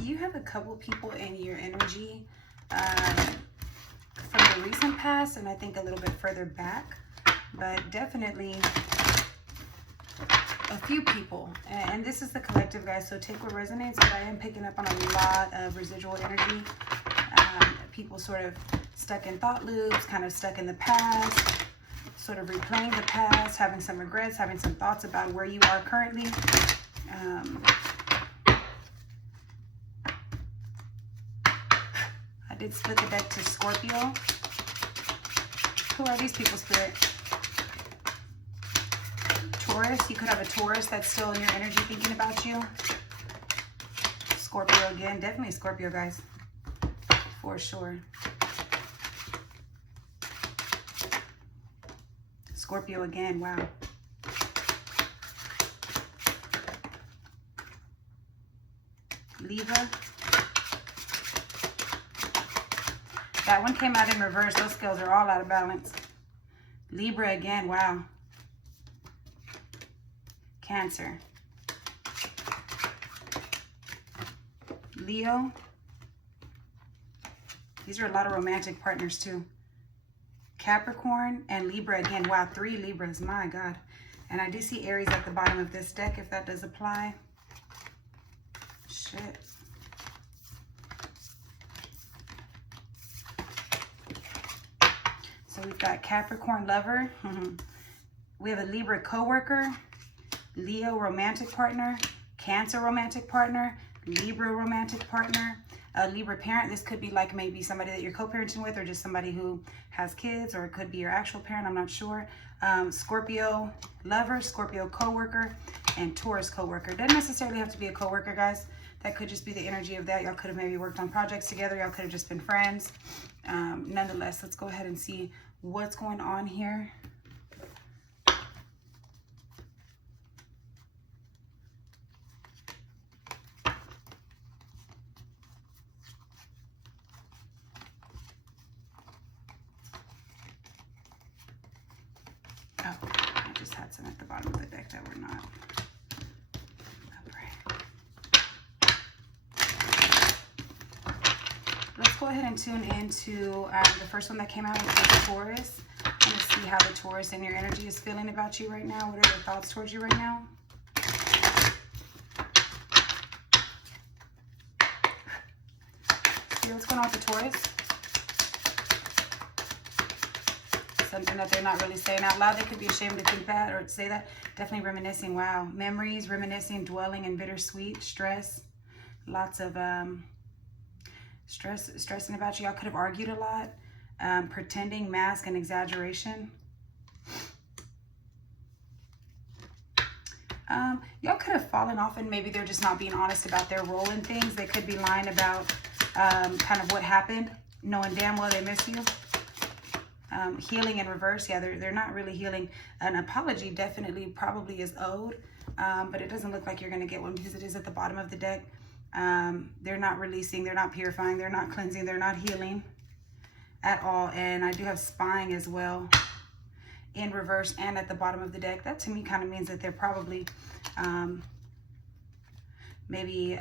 You have a couple people in your energy from the recent past, and I think a little bit further back, but definitely a few people. And this is the collective, guys, so take what resonates, but I am picking up on a lot of residual energy. People sort of stuck in thought loops, kind of stuck in the past, sort of replaying the past, having some regrets, having some thoughts about where you are currently. I did split the deck to Scorpio. Who are these people, Spirit? Taurus. You could have a Taurus that's still in your energy thinking about you. Scorpio again. Definitely Scorpio, guys. For sure. Scorpio again. Wow. Libra. That one came out in reverse. Those scales are all out of balance. Libra again. Wow. Cancer. Leo. These are a lot of romantic partners too. Capricorn and Libra again. Wow, 3 Libras. My God. And I do see Aries at the bottom of this deck, if that does apply. Shit. So we've got Capricorn lover. We have a Libra coworker, Leo romantic partner, Cancer romantic partner, Libra romantic partner, a Libra parent. This could be like maybe somebody that you're co-parenting with, or just somebody who has kids, or it could be your actual parent. I'm not sure. Scorpio lover, Scorpio coworker, and Taurus coworker. Doesn't necessarily have to be a coworker, guys. That could just be the energy of that. Y'all could have maybe worked on projects together. Y'all could have just been friends. Nonetheless, let's go ahead and see what's going on here. Oh, I just had some at the bottom of the deck that were not upright. Let's go ahead and tune into the first one that came out, which is the Taurus. I'm going to see how the Taurus in your energy is feeling about you right now. What are their thoughts towards you right now? See what's going on with the Taurus? Something that they're not really saying out loud. They could be ashamed to think that or say that. Definitely reminiscing. Wow. Memories, reminiscing, dwelling in bittersweet, stress. Lots of stressing about you. Y'all could have argued a lot. Pretending, mask, and exaggeration. Y'all could have fallen off, and maybe they're just not being honest about their role in things. They could be lying about kind of what happened, knowing damn well they miss you. Healing in reverse. Yeah, they're not really healing. An apology definitely probably is owed, but it doesn't look like you're going to get one because it is at the bottom of the deck. They're not releasing, they're not purifying, they're not cleansing, they're not healing at all. And I do have spying as well in reverse and at the bottom of the deck. That to me kind of means that they're probably maybe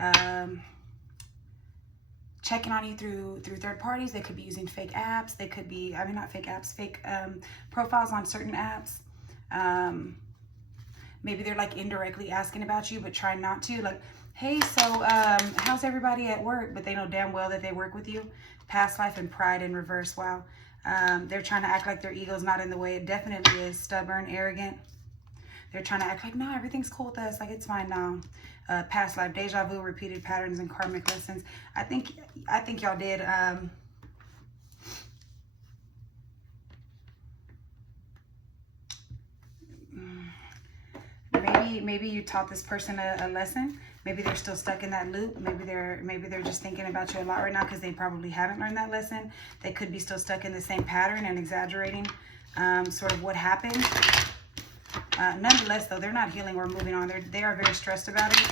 checking on you through third parties. They could be using fake apps. They could be, I mean, not fake apps, fake profiles on certain apps. Maybe they're like indirectly asking about you, but trying not to. Like, hey, so how's everybody at work? But they know damn well that they work with you. Past life and pride in reverse. Wow. They're trying to act like their ego's not in the way. It definitely is. Stubborn, arrogant. They're trying to act like, no, everything's cool with us. Like, it's fine now. Past life, deja vu, repeated patterns, and karmic lessons. I think y'all did. Maybe you taught this person a lesson. Maybe they're still stuck in that loop. Maybe they're just thinking about you a lot right now because they probably haven't learned that lesson. They could be still stuck in the same pattern and exaggerating sort of what happened. Nonetheless, though, they're not healing or moving on. They are very stressed about it.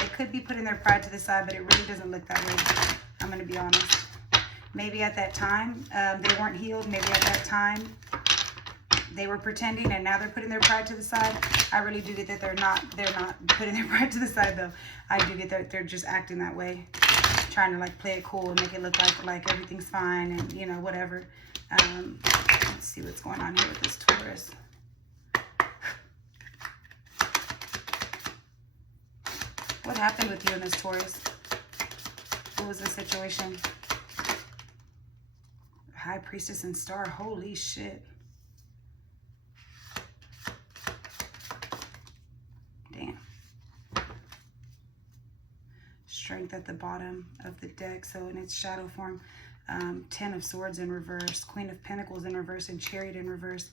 They could be putting their pride to the side, but it really doesn't look that way. I'm going to be honest. Maybe at that time, they weren't healed. Maybe at that time, they were pretending, and now they're putting their pride to the side. I really do get that they're not putting their pride to the side, though. I do get that they're just acting that way, trying to like play it cool and make it look like everything's fine and, you know, whatever. Let's see what's going on here with this Taurus. What happened with you and this Taurus? What was the situation? High Priestess and Star. Holy shit. Damn. Strength at the bottom of the deck. So in its shadow form, 10 of Swords in reverse, Queen of Pentacles in reverse, and Chariot in reverse.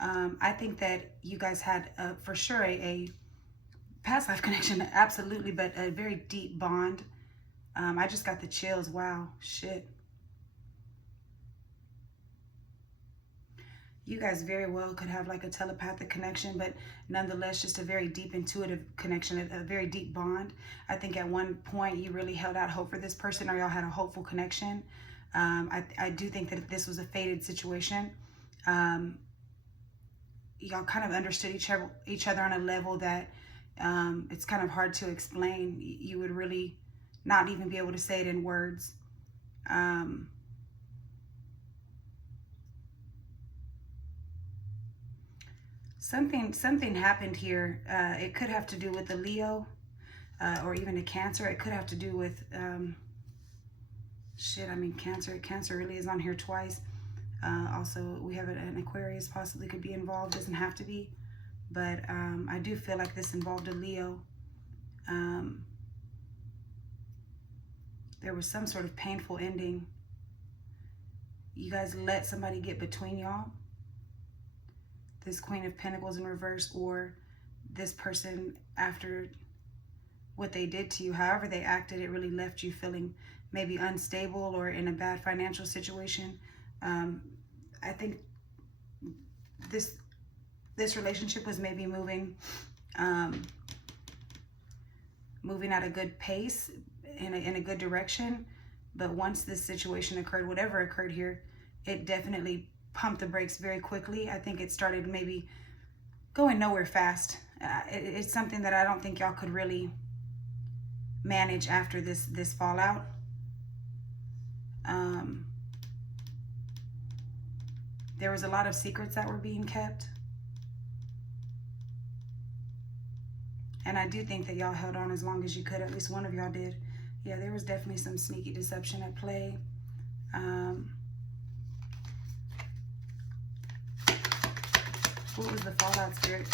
I think that you guys had for sure a past life connection, absolutely, but a very deep bond. I just got the chills. Wow, shit. You guys very well could have like a telepathic connection, but nonetheless, just a very deep intuitive connection, a very deep bond. I think at one point you really held out hope for this person, or y'all had a hopeful connection. I do think that this was a fated situation. Y'all kind of understood each other on a level that it's kind of hard to explain. You would really not even be able to say it in words. Something happened here. It could have to do with the Leo or even a Cancer. It could have to do with shit. I mean, Cancer really is on here twice. Also, we have an Aquarius possibly could be involved. Doesn't have to be, but I do feel like this involved a Leo. There was some sort of painful ending. You guys let somebody get between y'all. This Queen of Pentacles in reverse, or this person, after what they did to you, however they acted, it really left you feeling maybe unstable or in a bad financial situation. I think this relationship was maybe moving at a good pace, in a good direction. But once this situation occurred, whatever occurred here, it definitely pumped the brakes very quickly. I think it started maybe going nowhere fast. It's something that I don't think y'all could really manage after this fallout. There was a lot of secrets that were being kept. And I do think that y'all held on as long as you could. At least one of y'all did. Yeah, there was definitely some sneaky deception at play. What was the fallout, Spirit?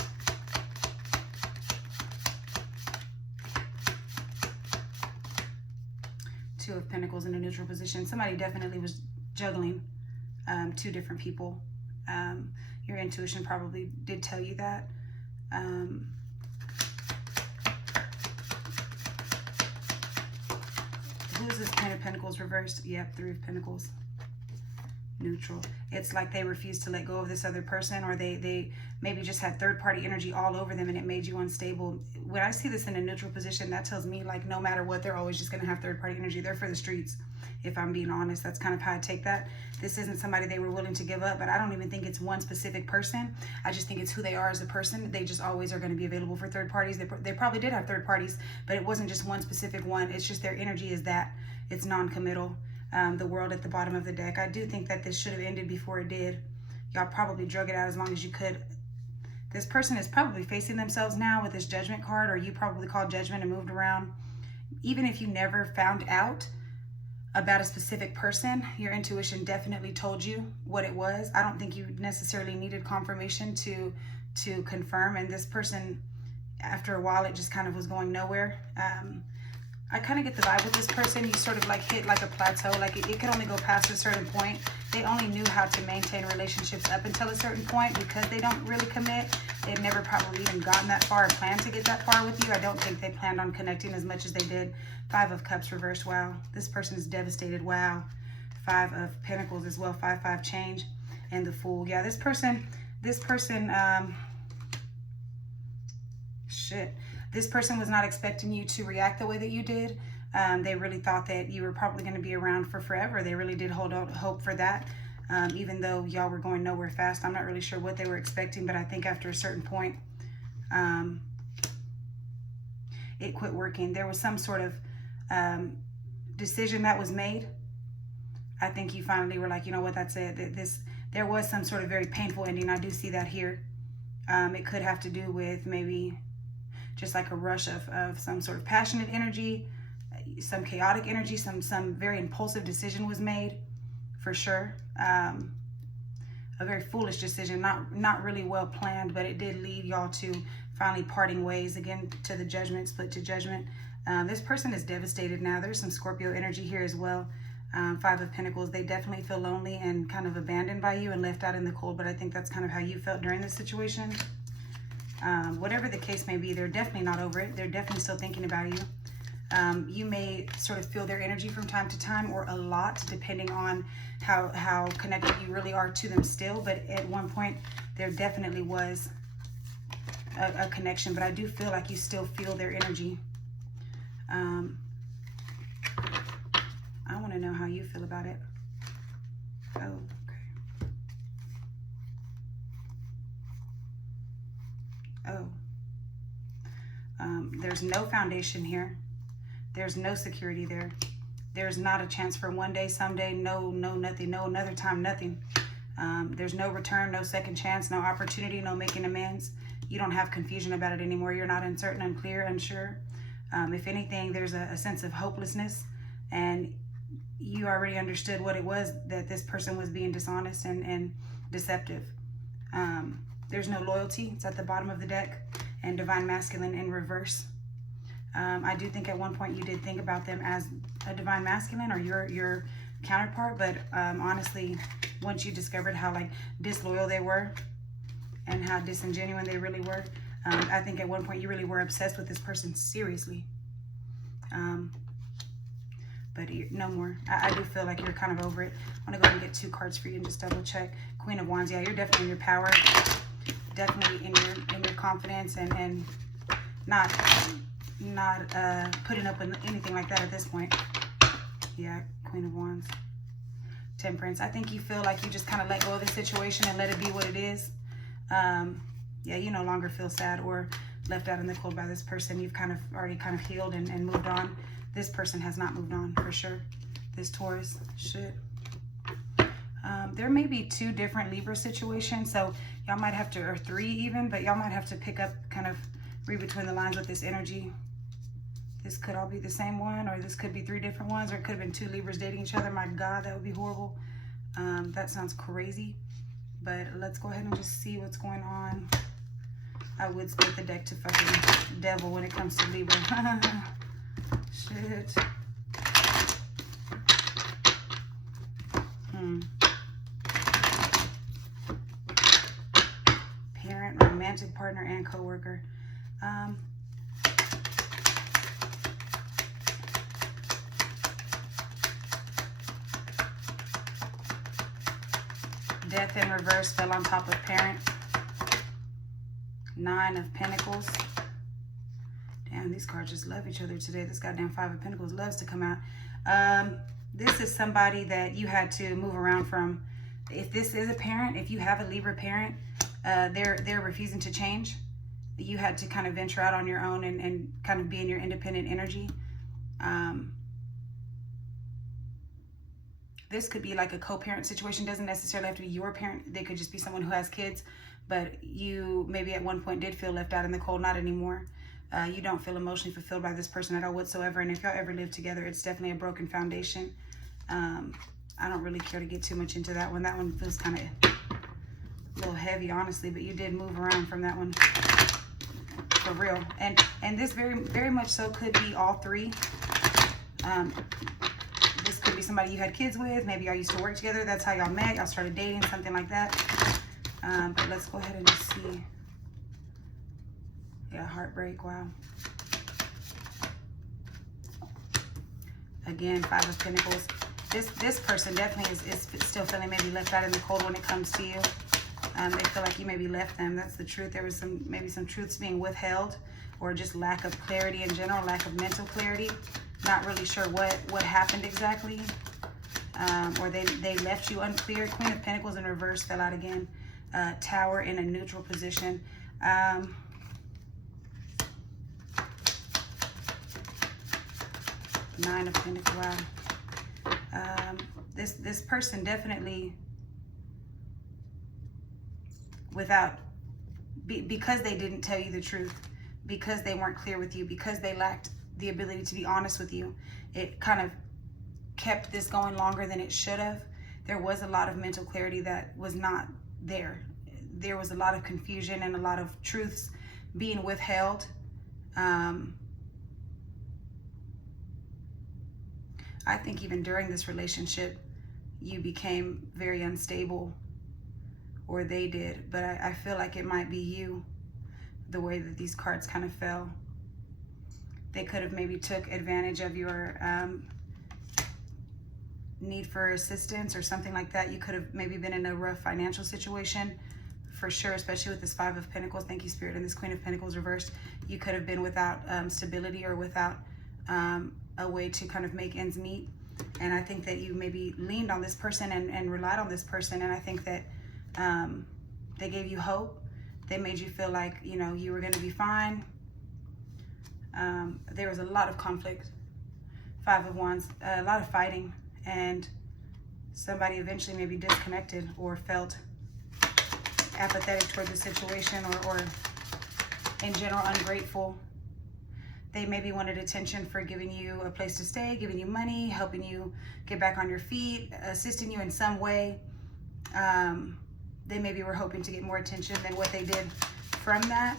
Two of Pentacles in a neutral position. Somebody definitely was juggling two different people. Your intuition probably did tell you that. Who is this Queen of Pentacles reversed? Yep, Three of Pentacles. Neutral. It's like they refused to let go of this other person, or they maybe just had third-party energy all over them and it made you unstable. When I see this in a neutral position, that tells me like no matter what, they're always just going to have third-party energy. They're for the streets, if I'm being honest. That's kind of how I take that. This isn't somebody they were willing to give up, but I don't even think it's one specific person. I just think it's who they are as a person. They just always are going to be available for third parties. They probably did have third parties, but it wasn't just one specific one. It's just their energy is that. It's non-committal. The World at the bottom of the deck. I do think that this should have ended before it did. Y'all probably drug it out as long as you could. This person is probably facing themselves now with this Judgment card, or you probably called Judgment and moved around. Even if you never found out about a specific person, your intuition definitely told you what it was. I don't think you necessarily needed confirmation to confirm. And this person, after a while, it just kind of was going nowhere. I kind of get the vibe with this person. You sort of like hit like a plateau. Like it could only go past a certain point. They only knew how to maintain relationships up until a certain point because they don't really commit. They've never probably even gotten that far or planned to get that far with you. I don't think they planned on connecting as much as they did. Five of Cups reversed. Wow. This person is devastated. Wow. Five of Pentacles as well. 5-5 change. And the Fool. Yeah, this person, shit. This person was not expecting you to react the way that you did. They really thought that you were probably going to be around for forever. They really did hold out hope for that. Even though y'all were going nowhere fast. I'm not really sure what they were expecting, but I think after a certain point, It quit working. There was some sort of decision that was made. I think you finally were like, you know what, that's it. There was some sort of very painful ending. I do see that here. It could have to do with maybe just like a rush of some sort of passionate energy, some chaotic energy, some very impulsive decision was made, for sure. A very foolish decision, not really well planned, but it did lead y'all to finally parting ways, again, to the judgment, split to judgment. This person is devastated now. There's some Scorpio energy here as well. Five of Pentacles, they definitely feel lonely and kind of abandoned by you and left out in the cold, but I think that's kind of how you felt during this situation. Whatever the case may be, they're definitely not over it. They're definitely still thinking about you. You may sort of feel their energy from time to time, or a lot, depending on how connected you really are to them still. But at one point, there definitely was a connection. But I do feel like you still feel their energy. I want to know how you feel about it. Oh, okay. Oh. There's no foundation here. There's no security there. There's not a chance for one day, someday, no, nothing, no another time, nothing. There's no return, no second chance, no opportunity, no making amends. You don't have confusion about it anymore. You're not uncertain, unclear, unsure. If anything, there's a sense of hopelessness, and you already understood what it was, that this person was being dishonest and deceptive. There's no loyalty. It's at the bottom of the deck, and divine masculine in reverse. I do think at one point you did think about them as a divine masculine or your counterpart, but honestly, once you discovered how like disloyal they were and how disingenuous they really were, I think at one point you really were obsessed with this person seriously. But no more. I do feel like you're kind of over it. I'm gonna go ahead and get 2 cards for you and just double check. Queen of Wands. Yeah, you're definitely in your power, definitely in your confidence, and not putting up with anything like that at this point. Yeah, Queen of Wands. Temperance. I think you feel like you just kind of let go of the situation and let it be what it is. Yeah, you no longer feel sad or left out in the cold by this person. You've already healed and moved on. This person has not moved on, for sure. This Taurus, shit. There may be 2 different Libra situations, so y'all might have to, or 3 even, but y'all might have to pick up, kind of read between the lines with this energy. This could all be the same one, or this could be 3 different ones, or it could have been 2 Libras dating each other. My God, that would be horrible. That sounds crazy, but let's go ahead and just see what's going on. I would split the deck to fucking devil when it comes to Libra. Shit. Parent, romantic partner, and co-worker. Death in reverse fell on top of parent. 9 of Pentacles. Damn, these cards just love each other today. This goddamn 5 of Pentacles loves to come out. This is somebody that you had to move around from. If this is a parent, if you have a Libra parent, they're refusing to change. You had to kind of venture out on your own and kind of be in your independent energy. This could be like a co-parent situation. Doesn't necessarily have to be your parent. They could just be someone who has kids, but you maybe at one point did feel left out in the cold. Not anymore. You don't feel emotionally fulfilled by this person at all whatsoever. And if y'all ever live together, it's definitely a broken foundation. I don't really care to get too much into that one. That one feels kind of a little heavy, honestly, but you did move around from that one for real. And this very much so could be all 3. This could be somebody you had kids with. Maybe y'all used to work together. That's how y'all met. Y'all started dating, something like that. But let's go ahead and just see. Yeah, heartbreak. Wow. Again, 5 of Pentacles. This person definitely is still feeling maybe left out in the cold when it comes to you. They feel like you maybe left them. That's the truth. There was maybe some truths being withheld, or just lack of clarity in general, lack of mental clarity. Not really sure what happened exactly. Or they left you unclear. Queen of Pentacles in reverse fell out again. Tower in a neutral position. This could be somebody you had kids with. Maybe y'all used to work together. That's how y'all met. Y'all started dating, something like that. But let's go ahead and just see. Yeah, heartbreak. Wow. Again, 5 of Pentacles. This person definitely is still feeling maybe left out in the cold when it comes to you. They feel like you maybe left them. That's the truth. There was maybe some truths being withheld, or just lack of clarity in general, lack of mental clarity. Not really sure what happened exactly. Or they left you unclear. Queen of Pentacles in reverse fell out again. Tower in a neutral position. Nine of Pentacles. Wow. This person definitely, because they didn't tell you the truth, because they weren't clear with you, because they lacked the ability to be honest with you, it kind of kept this going longer than it should have. There was a lot of mental clarity that was not there. There was a lot of confusion and a lot of truths being withheld. I think even during this relationship, you became very unstable, or they did, but I feel like it might be you, the way that these cards kind of fell. They could have maybe took advantage of your need for assistance or something like that. You could have maybe been in a rough financial situation, for sure, especially with this Five of Pentacles. Thank you, Spirit. And this Queen of Pentacles reversed. You could have been without stability, or without a way to kind of make ends meet. And I think that you maybe leaned on this person and relied on this person. And I think that they gave you hope. They made you feel like, you know, you were going to be fine. There was a lot of conflict. Five of Wands, a lot of fighting. And somebody eventually maybe disconnected or felt apathetic toward the situation, or in general ungrateful. They maybe wanted attention for giving you a place to stay, giving you money, helping you get back on your feet, assisting you in some way. They maybe were hoping to get more attention than what they did from that.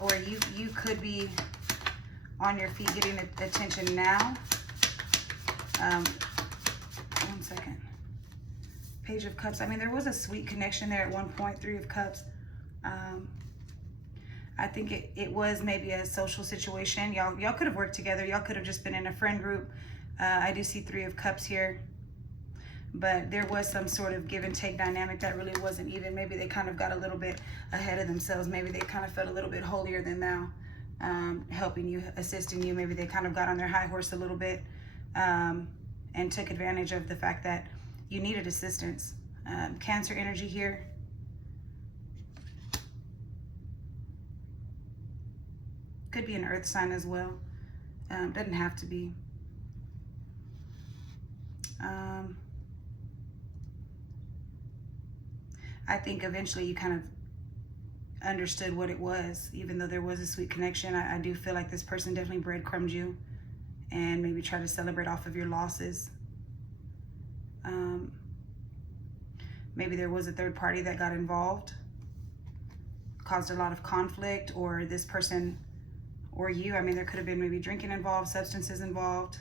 Or you could be on your feet getting attention now. One second. Page of Cups. I mean, there was a sweet connection there at one point. Three of Cups. I think it was maybe a social situation. Y'all could have worked together. Y'all could have just been in a friend group. I do see Three of Cups here. But there was some sort of give and take dynamic that really wasn't even. Maybe they kind of got a little bit ahead of themselves. Maybe they kind of felt a little bit holier than thou, helping you, assisting you. Maybe they kind of got on their high horse a little bit, and took advantage of the fact that you needed assistance. Cancer energy here. Could be an earth sign as well. Doesn't have to be. I think eventually you kind of understood what it was, even though there was a sweet connection. I do feel like this person definitely breadcrumbed you and maybe tried to celebrate off of your losses. Maybe there was a third party that got involved, caused a lot of conflict, or this person or you. I mean, there could have been maybe drinking involved, substances involved.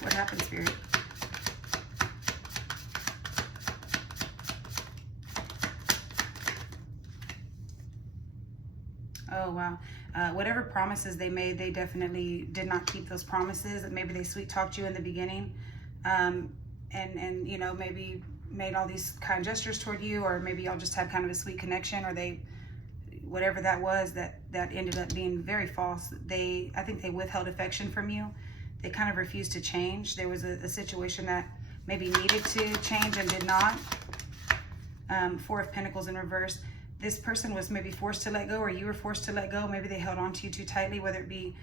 What happened, Spirit? Oh, wow. Whatever promises they made, they definitely did not keep those promises. Maybe they sweet talked you in the beginning, and you know, maybe made all these kind gestures toward you, or maybe y'all just had kind of a sweet connection, or they, whatever that was, that ended up being very false. I think they withheld affection from you. They kind of refused to change. There was a situation that maybe needed to change and did not. Four of Pentacles in reverse. This person was maybe forced to let go, or you were forced to let go. Maybe they held on to you too tightly, whether it be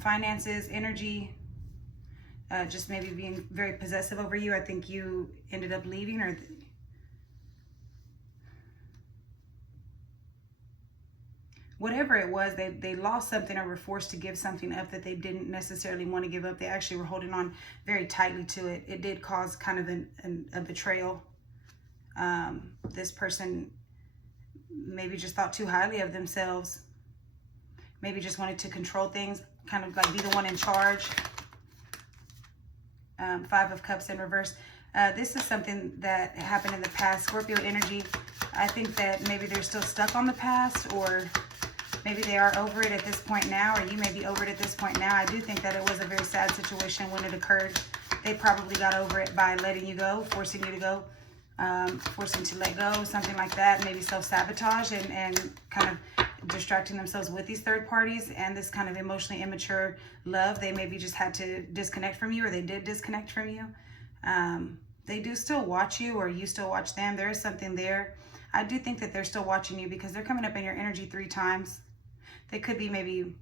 finances, energy, just maybe being very possessive over you. I think you ended up leaving, or whatever it was, they lost something or were forced to give something up that they didn't necessarily want to give up. They actually were holding on very tightly to it. It did cause kind of a betrayal. This person maybe just thought too highly of themselves. Maybe just wanted to control things, kind of like be the one in charge. Five of Cups in reverse. This is something that happened in the past. Scorpio energy. I think that maybe they're still stuck on the past, or maybe they are over it at this point now, or you may be over it at this point now. I do think that it was a very sad situation when it occurred. They probably got over it by letting you go, forcing you to go, forcing to let go, something like that. Maybe self-sabotage and kind of distracting themselves with these third parties and this kind of emotionally immature love. They maybe just had to disconnect from you, or they did disconnect from you. They do still watch you, or you still watch them. There is something there. I do think that they're still watching you because they're coming up in your energy 3 times. They could be maybe...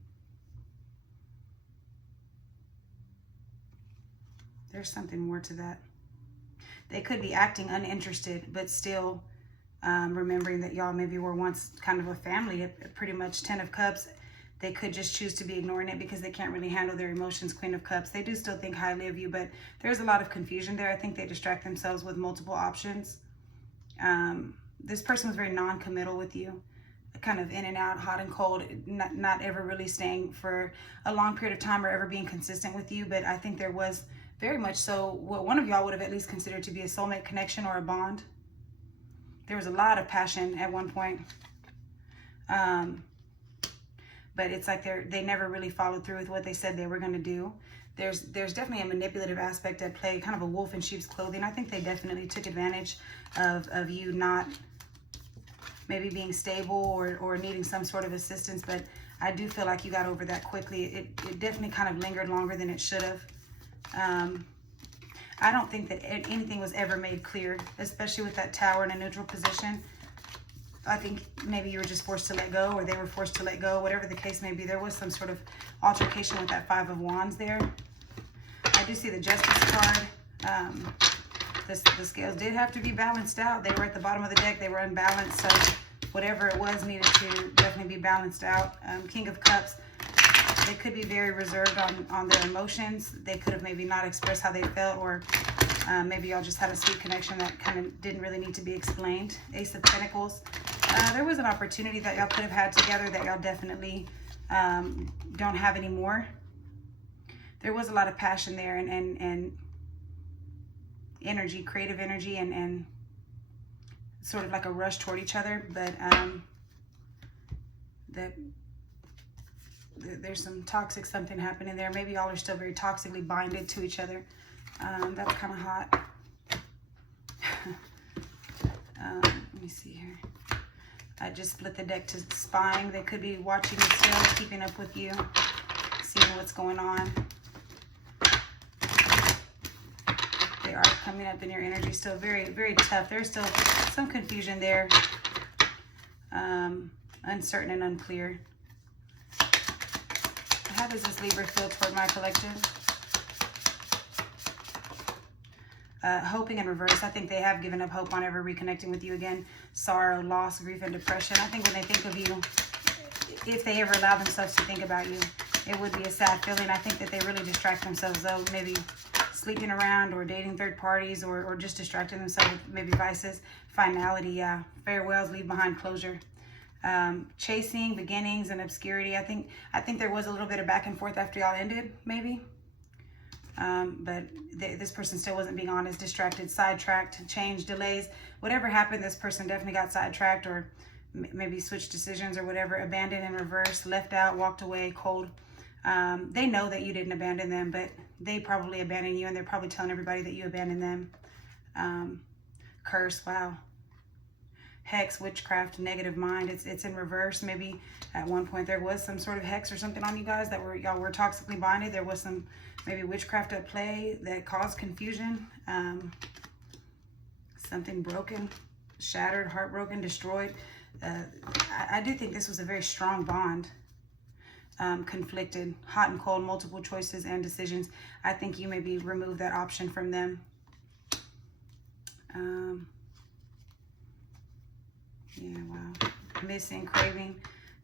There's something more to that. They could be acting uninterested, but still remembering that y'all maybe were once kind of a family, pretty much 10 of Cups. They could just choose to be ignoring it because they can't really handle their emotions, Queen of Cups. They do still think highly of you, but there's a lot of confusion there. I think they distract themselves with multiple options. This person was very non-committal with you, kind of in and out, hot and cold, not ever really staying for a long period of time or ever being consistent with you. But I think there was very much so what one of y'all would have at least considered to be a soulmate connection or a bond. There was a lot of passion at one point. But it's like they never really followed through with what they said they were going to do. There's definitely a manipulative aspect at play, kind of a wolf in sheep's clothing. I think they definitely took advantage of you not maybe being stable or needing some sort of assistance, but I do feel like you got over that quickly. It definitely kind of lingered longer than it should have. I don't think that anything was ever made clear, especially with that Tower in a neutral position. I think maybe you were just forced to let go, or they were forced to let go, whatever the case may be. There was some sort of altercation with that 5 of Wands there. I do see the Justice card. The scales did have to be balanced out. They were at the bottom of the deck. They were unbalanced, so whatever it was needed to definitely be balanced out. King of Cups. They could be very reserved on their emotions. They could have maybe not expressed how they felt, or maybe y'all just had a sweet connection that kind of didn't really need to be explained. Ace of Pentacles. There was an opportunity that y'all could have had together that y'all definitely don't have anymore. There was a lot of passion there and energy, creative energy, and sort of like a rush toward each other, but there's some toxic something happening there. Maybe y'all are still very toxically binded to each other. That's kind of hot. Let me see here. I just split the deck to spying. They could be watching you still, keeping up with you, seeing what's going on. They are coming up in your energy still, very, very tough. There's still some confusion there. Uncertain and unclear. How does this Libra feel toward my collective? Hoping in reverse. I think they have given up hope on ever reconnecting with you again. Sorrow, loss, grief, and depression. I think when they think of you, if they ever allow themselves to think about you, it would be a sad feeling. I think that they really distract themselves, though, maybe sleeping around or dating third parties, or just distracting themselves with maybe vices. Finality, yeah. Farewells, leave behind closure. Chasing, beginnings, and obscurity. I think there was a little bit of back and forth after y'all ended, maybe. But this person still wasn't being honest, distracted, sidetracked, change, delays. Whatever happened, this person definitely got sidetracked, or maybe switched decisions or whatever, abandoned in reverse, left out, walked away, cold. They know that you didn't abandon them, but they probably abandoned you, and they're probably telling everybody that you abandoned them. Curse, wow. Hex, witchcraft, negative mind. It's in reverse. Maybe at one point there was some sort of hex or something on you guys that y'all were toxically bonded. There was some maybe witchcraft at play that caused confusion. Something broken, shattered, heartbroken, destroyed. I do think this was a very strong bond. Conflicted, hot and cold, multiple choices and decisions. I think you maybe remove that option from them. Yeah, wow. Missing, craving.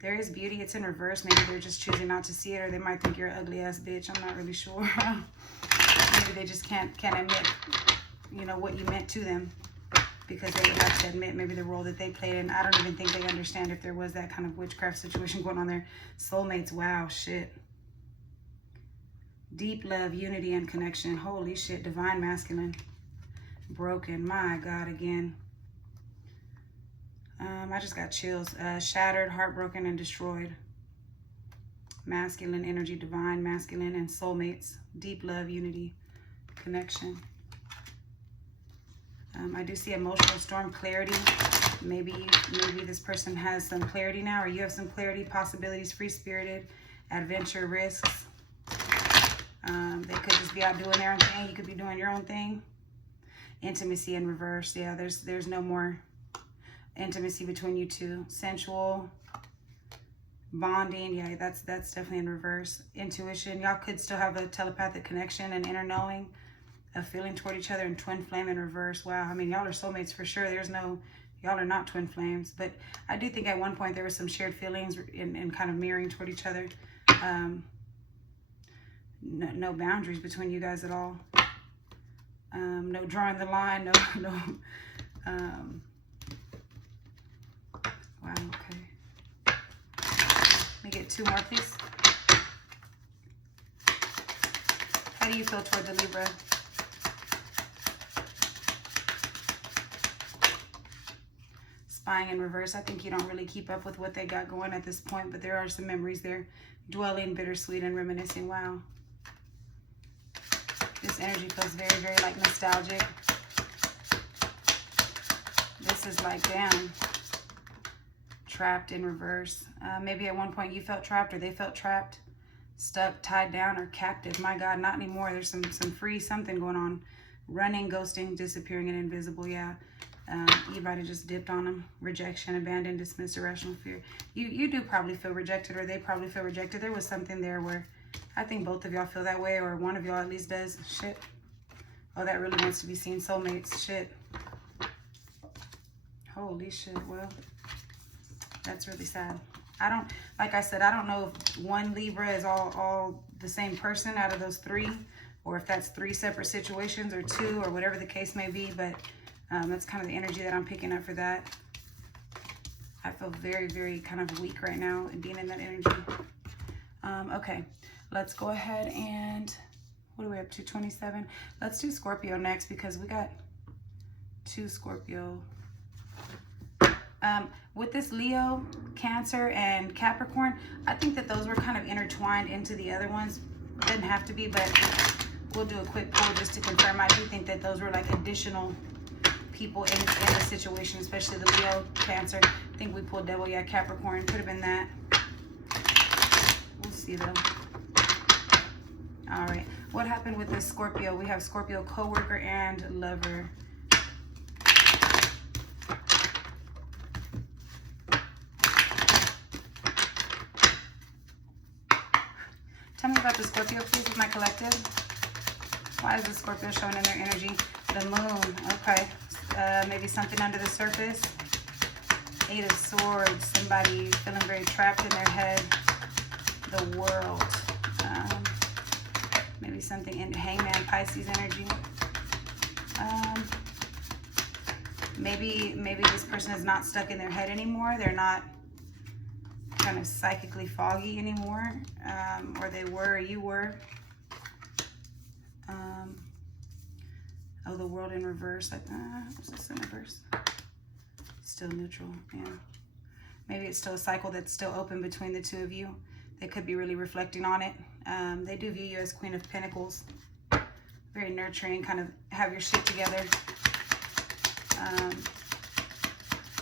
There is beauty. It's in reverse. Maybe they're just choosing not to see it, or they might think you're an ugly ass bitch. I'm not really sure. Maybe they just can't admit, you know, what you meant to them, because they would have to admit maybe the role that they played. And I don't even think they understand if there was that kind of witchcraft situation going on there. Soulmates. Wow, shit. Deep love, unity, and connection. Holy shit. Divine masculine. Broken. My God, again. I just got chills. Shattered, heartbroken, and destroyed. Masculine energy, divine masculine, and soulmates. Deep love, unity, connection. I do see emotional storm, clarity, Maybe this person has some clarity now, or you have some clarity, possibilities, free-spirited, adventure, risks. They could just be out doing their own thing. You could be doing your own thing. Intimacy in reverse. Yeah, there's no more intimacy between you two. Sensual, bonding. Yeah, that's definitely in reverse. Intuition. Y'all could still have a telepathic connection and inner knowing, a feeling toward each other, and twin flame in reverse. Wow. I mean, y'all are soulmates for sure. Y'all are not twin flames, but I do think at one point there was some shared feelings and kind of mirroring toward each other. No boundaries between you guys at all. No drawing the line. No. Wow. Okay. Let me get 2 more, please. How do you feel toward the Libra? Spying in reverse. I think you don't really keep up with what they got going at this point, but there are some memories there. Dwelling, bittersweet, and reminiscing. Wow. This energy feels very, very like nostalgic. This is like, damn, trapped in reverse. Maybe at one point you felt trapped, or they felt trapped, stuck, tied down, or captive. My God, not anymore. There's some free something going on. Running, ghosting, disappearing, and invisible. Yeah. You might have just dipped on them. Rejection, abandoned, dismissed, irrational fear. You do probably feel rejected, or they probably feel rejected. There was something there where I think both of y'all feel that way, or one of y'all at least does. Shit. Oh, that really wants to be seen. Soulmates. Shit. Holy shit. Well, that's really sad. Like I said, I don't know if one Libra is all the same person out of those 3, or if that's 3 separate situations, or 2, or whatever the case may be, but that's kind of the energy that I'm picking up for that. I feel very, very kind of weak right now and being in that energy. Okay, let's go ahead and, what are we up to, 27? Let's do Scorpio next, because we got 2 Scorpio. With this Leo, Cancer, and Capricorn, I think that those were kind of intertwined into the other ones. Didn't have to be, but we'll do a quick poll just to confirm. I do think that those were like additional people in the situation, especially the Leo, Cancer. I think we pulled Devil. Yeah, Capricorn. Could have been that. We'll see though. All right. What happened with this Scorpio? We have Scorpio, coworker, and lover. Tell me about the Scorpio, please, with my collective. Why is the Scorpio showing in their energy? The moon. Okay. Maybe something under the surface. 8 of Swords. Somebody feeling very trapped in their head. The World. Maybe something in Hangman, Pisces energy. Maybe this person is not stuck in their head anymore. They're not kind of psychically foggy anymore, or they were, or you were. Oh, the World in reverse. Like, what's this in reverse? Still neutral. Yeah. Maybe it's still a cycle that's still open between the 2 of you. They could be really reflecting on it. They do view you as Queen of Pentacles. Very nurturing, kind of have your shit together.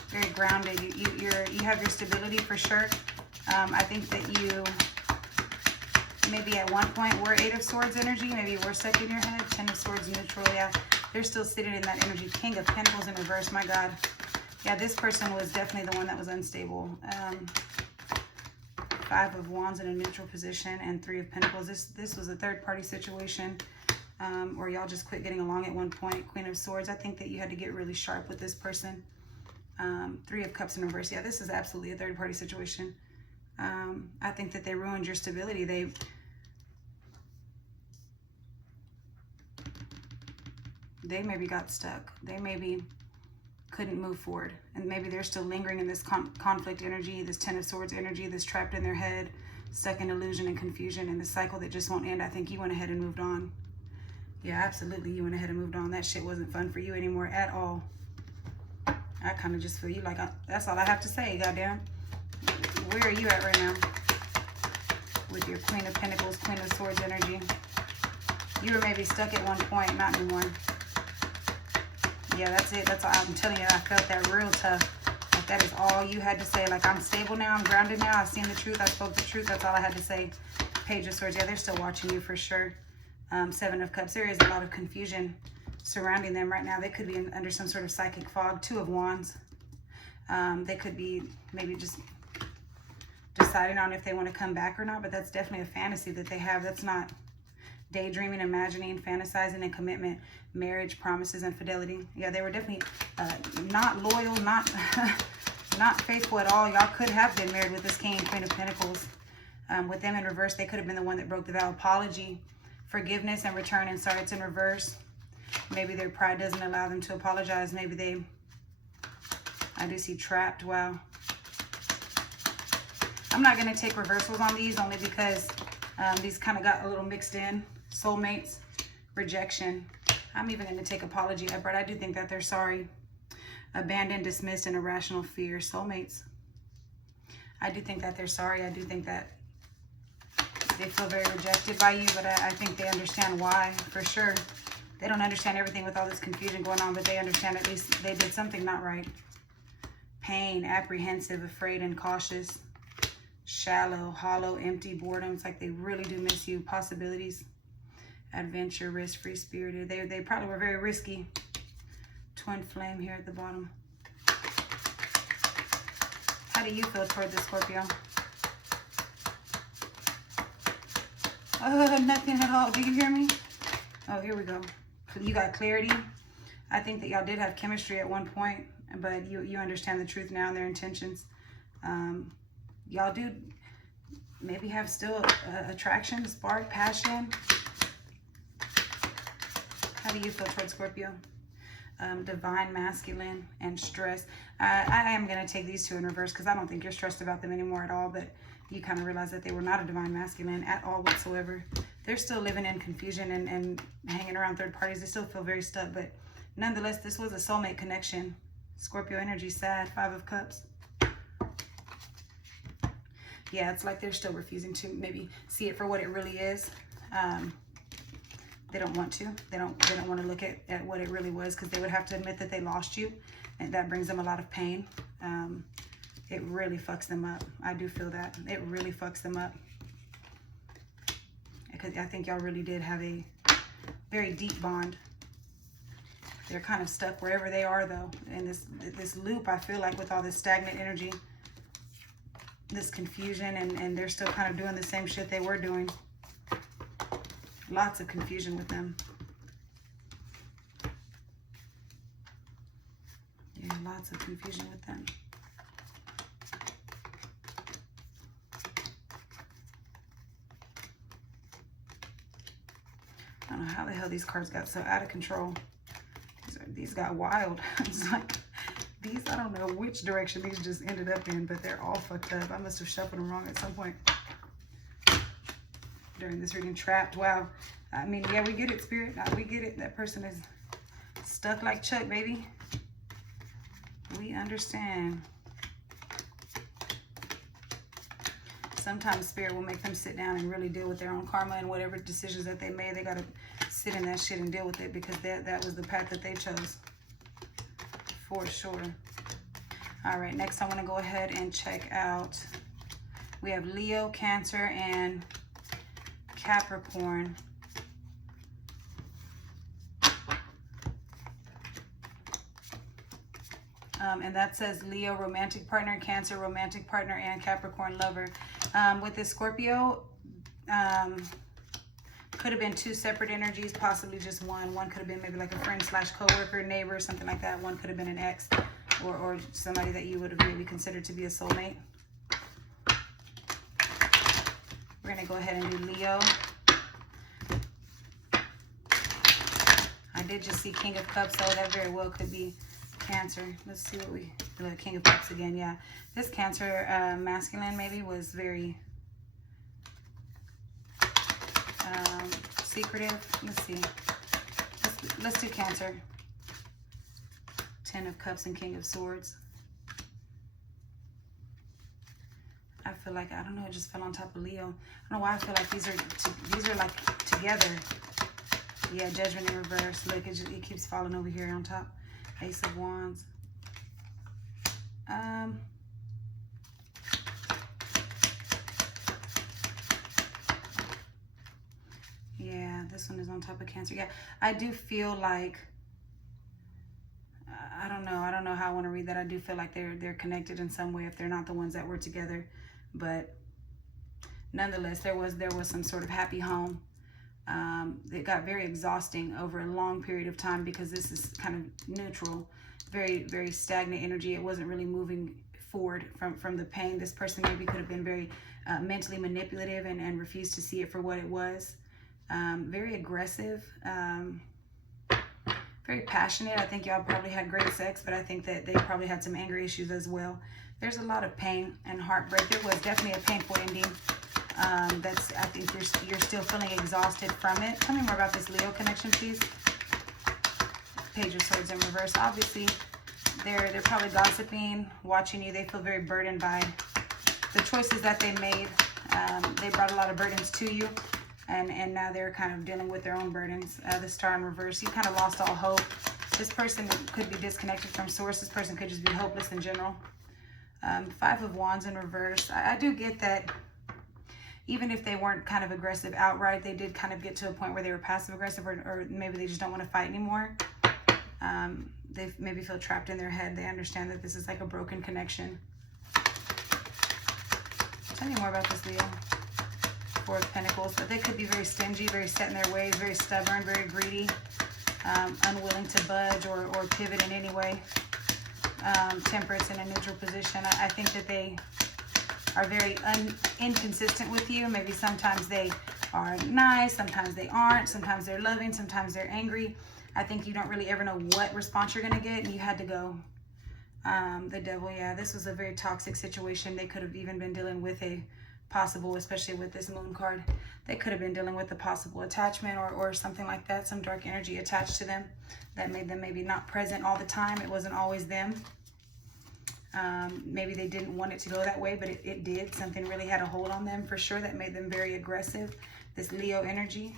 Very grounded. You have your stability for sure. I think that you maybe at one point were 8 of Swords energy. Maybe you were stuck in your head. 10 of Swords neutral. Yeah, they're still sitting in that energy. King of Pentacles in reverse. My God. Yeah, this person was definitely the one that was unstable. 5 of Wands in a neutral position, and 3 of Pentacles. This was a third-party situation, or y'all just quit getting along at one point. Queen of Swords. I think that you had to get really sharp with this person. 3 of Cups in reverse. Yeah, this is absolutely a third-party situation. I think that they ruined your stability. They maybe got stuck. They maybe couldn't move forward, and maybe they're still lingering in this conflict energy, this 10 of Swords energy, this trapped in their head, stuck in illusion and confusion, and the cycle that just won't end. I think you went ahead and moved on. Yeah, absolutely, you went ahead and moved on. That shit wasn't fun for you anymore at all. I kind of just feel you like, that's all I have to say, goddamn. Where are you at right now with your Queen of Pentacles, Queen of Swords energy? You were maybe stuck at one point, not anymore. Yeah, that's it. That's all. I'm telling you, I felt that real tough. Like that is all you had to say. Like, I'm stable now, I'm grounded now, I've seen the truth, I spoke the truth, that's all I had to say. Page of Swords, yeah, they're still watching you for sure. Seven of Cups, there is a lot of confusion surrounding them right now. They could be under some sort of psychic fog. Two of Wands. They could be maybe just deciding on if they want to come back or not, but that's definitely a fantasy that they have. That's not daydreaming, imagining, fantasizing, and commitment, marriage, promises, and fidelity. Yeah, they were definitely not loyal, not not faithful at all. Y'all could have been married with this King and Queen of Pentacles. With them in reverse, they could have been the one that broke the vow. Apology, forgiveness, and return. And sorry, it's in reverse. Maybe their pride doesn't allow them to apologize. Maybe they, I do see trapped. Wow. I'm not going to take reversals on these only because these kind of got a little mixed in. Soulmates, rejection. I'm even going to take apology, Upright. I do think that they're sorry. Abandoned, dismissed, and irrational fear. Soulmates. I do think that they're sorry. I do think that they feel very rejected by you, but I think they understand why, for sure. They don't understand everything with all this confusion going on, but they understand at least they did something not right. Pain, apprehensive, afraid, and cautious. Shallow, hollow, empty, boredom. It's like they really do miss you. Possibilities, adventure, risk, free-spirited. They probably were very risky. Twin flame here at the bottom. How do you feel toward the Scorpio? Nothing at all. Do you hear me? Oh, here we go. You got clarity. I think that y'all did have chemistry at one point, but you understand the truth now and their intentions. Y'all do maybe have still attraction, spark, passion. How do you feel towards Scorpio? Divine, masculine, and stress. I am going to take these two in reverse because I don't think you're stressed about them anymore at all, but you kind of realize that they were not a divine masculine at all whatsoever. They're still living in confusion and hanging around third parties. They still feel very stuck, but nonetheless, this was a soulmate connection. Scorpio energy, sad, Five of Cups. Yeah, it's like they're still refusing to maybe see it for what it really is. They don't want to. They don't want to look at what it really was, because they would have to admit that they lost you, and that brings them a lot of pain. It really fucks them up. I do feel that. It really fucks them up. Because I think y'all really did have a very deep bond. They're kind of stuck wherever they are, though. In this loop, I feel like, with all this stagnant energy, this confusion, and they're still kind of doing the same shit they were doing. Lots of confusion with them. Yeah, lots of confusion with them. I don't know how the hell these cards got so out of control. These got wild. It's like, these, I don't know which direction these just ended up in, but they're all fucked up. I must have shuffled them wrong at some point during this reading. Trapped. Wow. I mean, yeah, we get it, Spirit. We get it. That person is stuck like Chuck, baby. We understand. Sometimes Spirit will make them sit down and really deal with their own karma, and whatever decisions that they made, they got to sit in that shit and deal with it, because that was the path that they chose. For sure. All right, next I want to go ahead and check out. We have Leo, Cancer, and Capricorn. And that says Leo, romantic partner, Cancer, romantic partner, and Capricorn, lover. With this Scorpio, could have been two separate energies, possibly just one. One could have been maybe like a friend slash co-worker, neighbor, something like that. One could have been an ex, or somebody that you would have maybe considered to be a soulmate. We're going to go ahead and do Leo. I did just see King of Cups, so that very well could be Cancer. Let's see what we... The King of Cups again, yeah. This Cancer masculine maybe was very secretive. Let's see. Let's do Cancer. Ten of Cups and King of Swords. I feel like, I don't know, it just fell on top of Leo. I don't know why I feel like these are like together. Yeah, Judgment in reverse. Look, it keeps falling over here on top. Ace of Wands. Yeah, this one is on top of Cancer. Yeah, I do feel like, I don't know how I want to read that. I do feel like they're connected in some way if they're not the ones that were together. But nonetheless, there was some sort of happy home. It got very exhausting over a long period of time because this is kind of neutral, very stagnant energy. It wasn't really moving forward from the pain. This person maybe could have been very mentally manipulative and refused to see it for what it was. Very aggressive, very passionate. I think y'all probably had great sex, but I think that they probably had some anger issues as well. There's a lot of pain and heartbreak. There was definitely a painful ending. I think you're still feeling exhausted from it. Tell me more about this Leo connection, please. Page of Swords in reverse. Obviously, they're probably gossiping, watching you. They feel very burdened by the choices that they made. They brought a lot of burdens to you, and now they're kind of dealing with their own burdens. The Star in reverse. You kind of lost all hope. This person could be disconnected from source. This person could just be hopeless in general. Five of Wands in reverse. I do get that. Even if they weren't kind of aggressive outright, they did kind of get to a point where they were passive aggressive, or maybe they just don't want to fight anymore. They maybe feel trapped in their head. They understand that this is like a broken connection. Tell me more about this Leo. Four of Pentacles. But they could be very stingy, very set in their ways, very stubborn, very greedy, unwilling to budge or pivot in any way. Temperance in a neutral position. I think that they are very inconsistent with you. Maybe sometimes they are nice, sometimes they aren't, sometimes they're loving, sometimes they're angry. I think you don't really ever know what response you're going to get, and you had to go. The Devil, yeah, this was a very toxic situation. They could have even been dealing with a possible, especially with this Moon card, they could have been dealing with a possible attachment or something like that, some dark energy attached to them that made them maybe not present all the time. It wasn't always them. Maybe they didn't want it to go that way, but it did. Something really had a hold on them for sure that made them very aggressive. This Leo energy.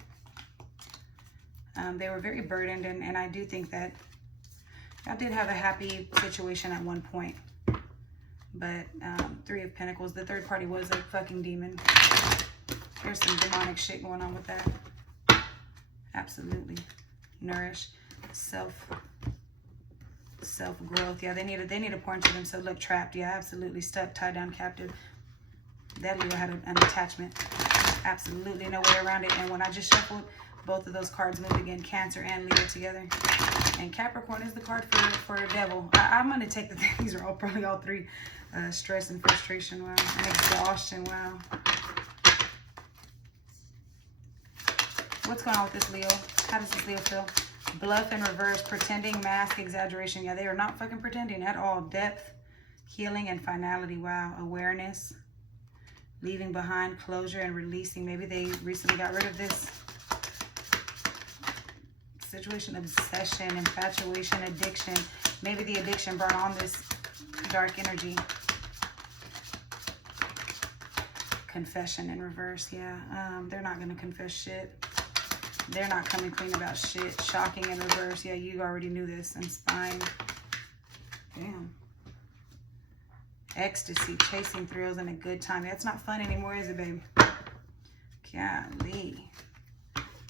They were very burdened, and I do think that y'all did have a happy situation at one point. But Three of Pentacles, the third party was a fucking demon. There's some demonic shit going on with that. Absolutely. Nourish. Self-growth. Yeah, they need to pour into themselves. Look, trapped. Yeah, absolutely. Stuck, tied down, captive. That Leo had an attachment. Absolutely no way around it. And when I just shuffled, both of those cards moved again. Cancer and Leo together. And Capricorn is the card for Devil. I'm going to take the things are probably all three. Stress and frustration. Wow. And exhaustion. Wow. What's going on with this Leo? How does this Leo feel? Bluff in reverse, pretending, mask, exaggeration. Yeah, they are not fucking pretending at all. Depth, healing, and finality. Wow. Awareness, leaving behind, closure, and releasing. Maybe they recently got rid of this situation. Obsession, infatuation, addiction. Maybe the addiction brought on this dark energy. Confession in reverse. Yeah, they're not going to confess shit. They're not coming clean about shit. Shocking in reverse. Yeah, you already knew this. And spine. Damn. Ecstasy. Chasing thrills and a good time. That's not fun anymore, is it, babe? Golly.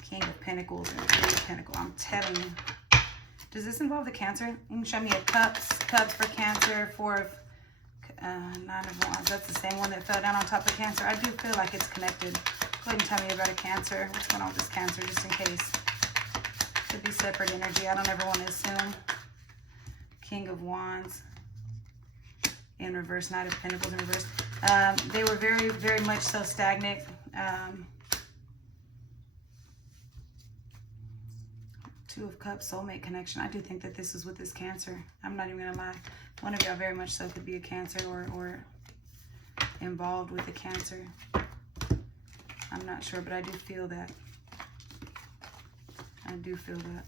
King of Pentacles and Three of Pentacles. I'm telling you. Does this involve the Cancer? You can show me a Cups. Cups for Cancer. Four of... Nine of Wands. That's the same one that fell down on top of Cancer. I do feel like it's connected. Go ahead and tell me about a Cancer. What's going on with this Cancer, just in case? Could be separate energy. I don't ever want to assume. King of Wands in reverse. Knight of Pentacles in reverse. They were very, very much so stagnant. Two of Cups, soulmate connection. I do think that this is with this Cancer. I'm not even going to lie. One of y'all very much so could be a Cancer or involved with a Cancer. I'm not sure, but I do feel that. I do feel that.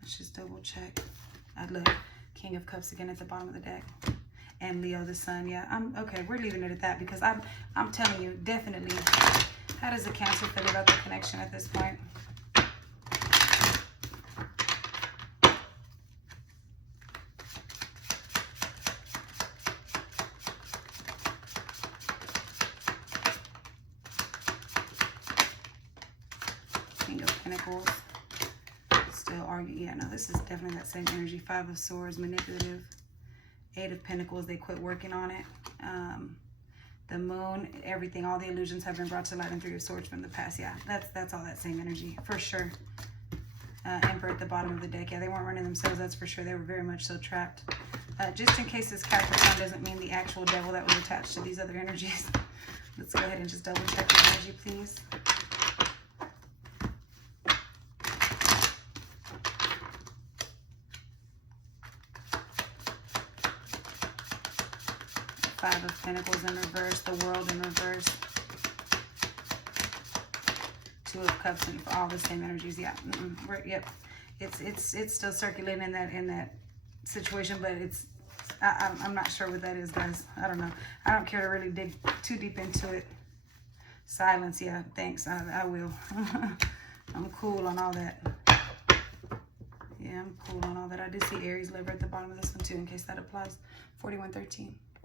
Let's just double check. I look. King of Cups again at the bottom of the deck. And Leo the Sun. Yeah, okay. We're leaving it at that because I'm telling you, definitely. How does the Cancer feel about the connection at this point? Pentacles. Still argue. Yeah, no, this is definitely that same energy. 5 of Swords, manipulative. 8 of Pentacles, they quit working on it. The Moon, everything, all the illusions have been brought to light, and 3 of Swords from the past. Yeah, that's all that same energy, for sure. Emperor at the bottom of the deck. Yeah, they weren't running themselves, that's for sure. They were very much so trapped. Just in case this Capricorn doesn't mean the actual devil that was attached to these other energies, let's go ahead and just double check the energy, please. Five of Pentacles in reverse, the World in reverse. 2 of Cups, and all the same energies. Yeah, yep. It's still circulating in that situation, but I'm not sure what that is, guys. I don't know. I don't care to really dig too deep into it. Silence, yeah. Thanks. I will. I'm cool on all that. Yeah, I'm cool on all that. I do see Aries, Libra at the bottom of this one too, in case that applies. 4113.